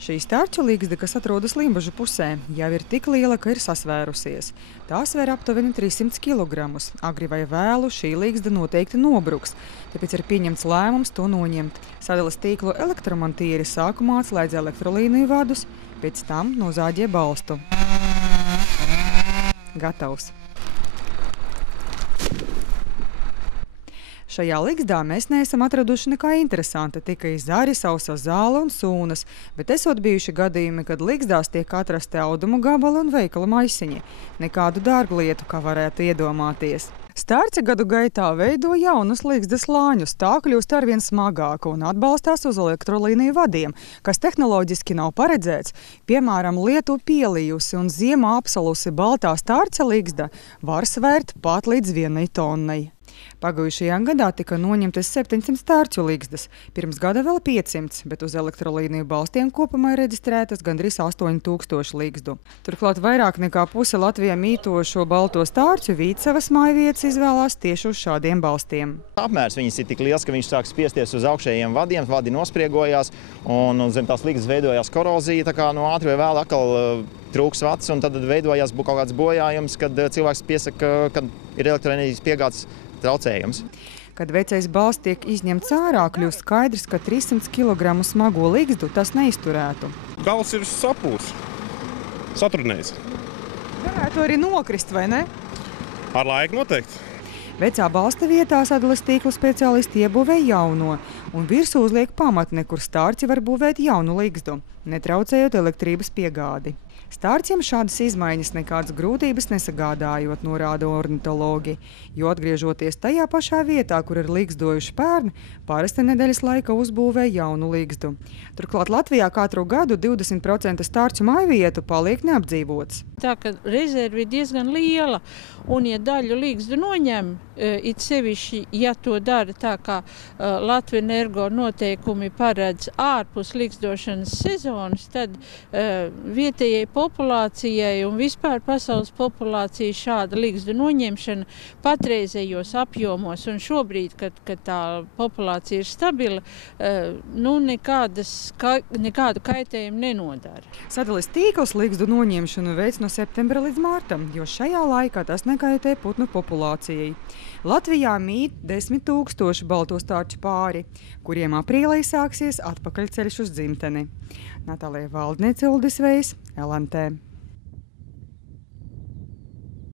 Šī stārķu līgzde, kas atrodas Limbažu pusē, jau ir tik liela, ka ir sasvērusies. Tā sver aptuveni 300 kg. Agri vai vēlu šī līgzde noteikti nobruks, tāpēc ir pieņemts lēmums to noņemt. Sadales tīklu elektromontieri sākumā atslēdz elektrolīniju vadus, pēc tam nozāģē balstu. Gatavs! Šajā ligzdā mēs neesam atraduši nekā interesanta, tikai zari, sausa zāle un sūnas, bet esot bijuši gadījumi, kad ligzdās tiek atrasti audumu gabali un veikala maisiņi. Nekādu dārgu lietu, kā varētu iedomāties. Stārce gadu gaitā veido jaunus ligzdas lāņus, tā kļūst arvien smagāka un atbalstās uz elektrolīniju vadiem, kas tehnoloģiski nav paredzēts. Piemēram, lietu pielijusi un ziemā apsalusi baltā stārce ligzda var svērt pat līdz 1 tonnai. Pagājušajā gadā tika noņemtas 700 stārķu ligzdas, pirms gada vēl 500, bet uz elektrolīniju balstiem kopumā ir reģistrētas gandrīz 8000 ligzdu. Turklāt vairāk nekā puse Latvijā mītošo balto stārķu Vīcavas mājvietas izvēlās tieši uz šādiem balstiem. Apmērs viņas ir tik liels, ka viņš sāk spiesties uz augšējiem vadiem, vadi nospriegojās un zem tās ligzdas veidojās korozija, tā kā no ātri vai vēl atkal trūks vads un tad veidojās kaut kāds bojājums, kad cilvēks piesaka, ka ir elektroenerģijas piegādes traucējums. Kad vecais balsts tiek izņemts ārā, kļūst skaidrs, ka 300 kg smago ligzdu tas neizturētu. Gals ir sapūs, satrunējis. Varētu arī nokrist, vai ne? Ar laiku noteikti. Vecā balsta vietā sadales tīklu speciālisti iebūvē jauno, un virsū uzliek pamatne, kur stārķi var būvēt jaunu ligzdu, netraucējot elektrības piegādi. Stārķiem šādas izmaiņas nekādas grūtības nesagādājot, norāda ornitologi, jo atgriežoties tajā pašā vietā, kur ir ligzdojuši pērni, parasti nedēļas laika uzbūvē jaunu ligzdu. Turklāt Latvijā katru gadu 20% stārķu mājvietu paliek neapdzīvotas. Tā ka rezerve ir diezgan liela, un ja daļu ligzdu noņem, it sevišķi, ja to dara tā, kā Latvenergo noteikumi paredz ārpus ligzdošanas sezonas, tad vietējai populācijai un vispār pasaules populācijai šāda ligzdu noņemšana patreizējos apjomos un šobrīd, kad tā populācija ir stabila, nekādu kaitējumu nenodara. Sadales tīkls ligzdu noņemšanu veic no septembra līdz mārtam, jo šajā laikā tas nekaitē putnu populācijai. Latvijā mīt 10 000 balto stārķu pāri, kuriem aprīlī sāksies atpakaļceļš uz dzimteni. Natālija Valdniece, Uldis Vejs, LMT.